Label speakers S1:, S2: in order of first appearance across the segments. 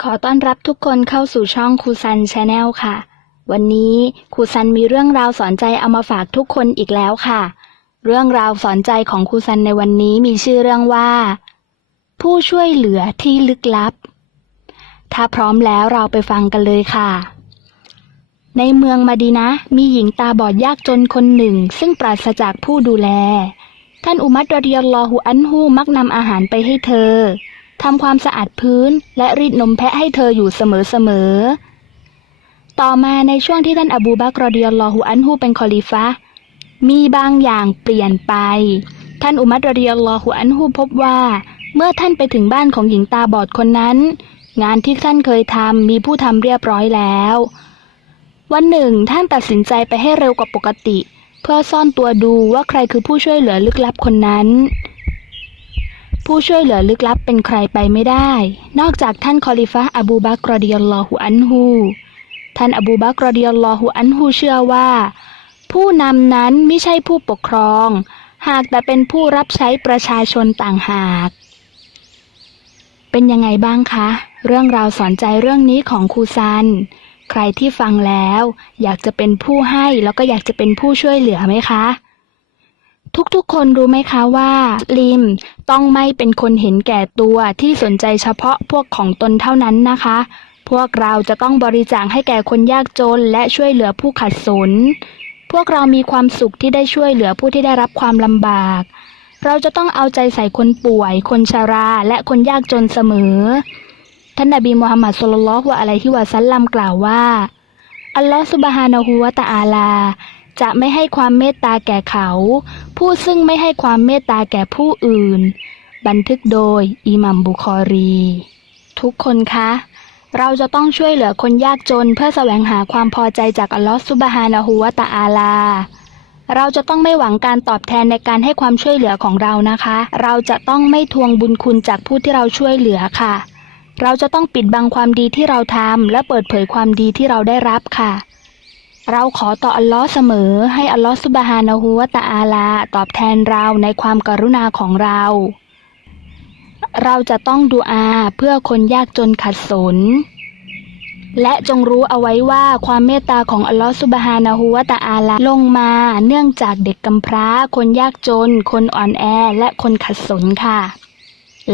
S1: ขอต้อนรับทุกคนเข้าสู่ช่องครูซันชาแนลค่ะ วันนี้ครูซันมีเรื่องราวสอนใจเอามาฝากทุกคนอีกแล้วค่ะ เรื่องราวสอนใจของครูซันในวันนี้มีชื่อเรื่องว่า ผู้ช่วยเหลือที่ลึกลับ ถ้าพร้อมแล้วเราไปฟังกันเลยค่ะ ในเมืองมาดีนะ มีหญิงตาบอดยากจนคนหนึ่ง ซึ่งปราศจากผู้ดูแล ท่านอุมัดรอดิยัลลอฮุอันฮูมักนำอาหารไปให้เธอ ทำความสะอาดพื้นและรีดนมแพะให้เธออยู่เสมอๆ ต่อมาในช่วงที่ท่านอบูบักรอดิยัลลอฮุอันฮูเป็นคอลิฟะมีบางอย่างเปลี่ยนไป ท่านอุมัดรอดิยัลลอฮุอันฮูพบว่า เมื่อท่านไปถึงบ้านของหญิงตาบอดคนนั้น งานที่ท่านเคยทำมีผู้ทำเรียบร้อยแล้ว วันหนึ่ง ท่านตัดสินใจไปให้เร็วกว่าปกติ เพื่อซ่อนตัวดูว่าใครคือผู้ช่วยเหลือลึกลับคนนั้น ผู้ช่วยเหลือลึกลับเป็นใครไปไม่ได้ นอกจากท่านคอลิฟะอบูบักรอดิยัลลอฮุอันฮูท่านอบูบักรรอดิยัลลอฮุอันฮูเชื่อว่า ผู้นำนั้นไม่ใช่ผู้ปกครอง หากแต่เป็นผู้รับใช้ประชาชนต่างหาก เป็นยังไงบ้างคะ เรื่องราวสอนใจเรื่องนี้ของครูซัน ใครที่ฟังแล้ว อยากจะเป็นผู้ให้แล้วก็อยากจะเป็นผู้ช่วยเหลือไหมคะ ทุกๆ คนรู้ไหมคะว่าลิมต้องไม่เป็นคนเห็นแก่ตัวที่สนใจเฉพาะพวกของตนเท่านั้นนะคะ พวกเราจะต้องบริจาคให้แก่คนยากจนและช่วยเหลือผู้ขัดสน พวกเรามีความสุขที่ได้ช่วยเหลือผู้ที่ได้รับความลำบาก เราจะต้องเอาใจใส่คนป่วย คนชราและคนยากจนเสมอ ท่านนบีมูฮัมมัดสุลลัลลอฮุอะลัยฮิวะซัลลัมกล่าวว่า อัลลอฮฺสุบฮานะฮูวะตะอาลา จะไม่ให้ความเมตตาแก่เขา ผู้ซึ่งไม่ให้ความเมตตาแก่ผู้อื่น บันทึกโดยอิหมัมบุคอรี ทุกคนคะ เราจะต้องช่วยเหลือคนยากจนเพื่อแสวงหาความพอใจจากอัลลอฮฺสุบฮานะฮูวะตะอาลาเราจะต้องไม่หวังการตอบแทนในการให้ความช่วยเหลือของเรานะคะ เราจะต้องไม่ทวงบุญคุณจากผู้ที่เราช่วยเหลือค่ะ เราจะต้องปิดบังความดีที่เราทำและเปิดเผยความดีที่เราได้รับค่ะ เราขอต่ออัลลอฮ์เสมอ ให้อัลลอฮ์สุบฮานะฮูวะตะอาลา ตอบแทนเราในความกรุณาของเรา เราจะต้องดูอาเพื่อคนยากจนขัดสน และจงรู้เอาไว้ว่าความเมตตาของอัลลอฮ์สุบฮานะฮูวะตะอาลาลงมาเนื่องจากเด็กกำพร้า คนยากจน คนอ่อนแอและคนขัดสนค่ะ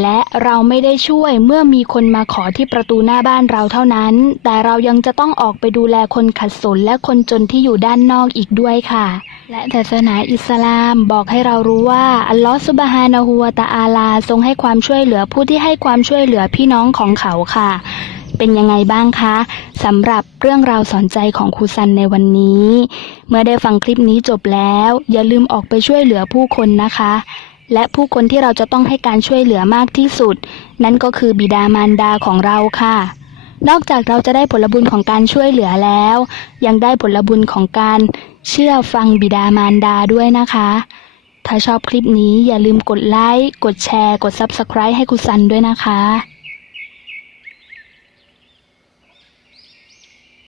S1: และเราไม่ได้ช่วยเมื่อมีคนมาขอที่ประตูหน้าบ้านเราเท่านั้น แต่เรายังจะต้องออกไปดูแลคนขัดสนและคนจนที่อยู่ด้านนอกอีกด้วยค่ะ และศาสนาอิสลามบอกให้เรารู้ว่า อัลลอฮฺสุบฮานะฮูวะตะอาลา ทรงให้ความช่วยเหลือผู้ที่ให้ความช่วยเหลือพี่น้องของเขาค่ะ เป็นยังไงบ้างคะสำหรับเรื่องราวสอนใจของครูซันในวันนี้ เมื่อได้ฟังคลิปนี้จบแล้ว อย่าลืมออกไปช่วยเหลือผู้คนนะคะ และผู้คนที่เราจะต้องให้การช่วยเหลือมากที่สุด นั่นก็คือบิดามารดาของเราค่ะ นอกจากเราจะได้ผลบุญของการช่วยเหลือแล้ว ยังได้ผลบุญของการเชื่อฟังบิดามารดาด้วยนะคะ ถ้าชอบคลิปนี้อย่าลืมกดไลค์ กดแชร์ กด Subscribe ให้คุณซันด้วยนะคะ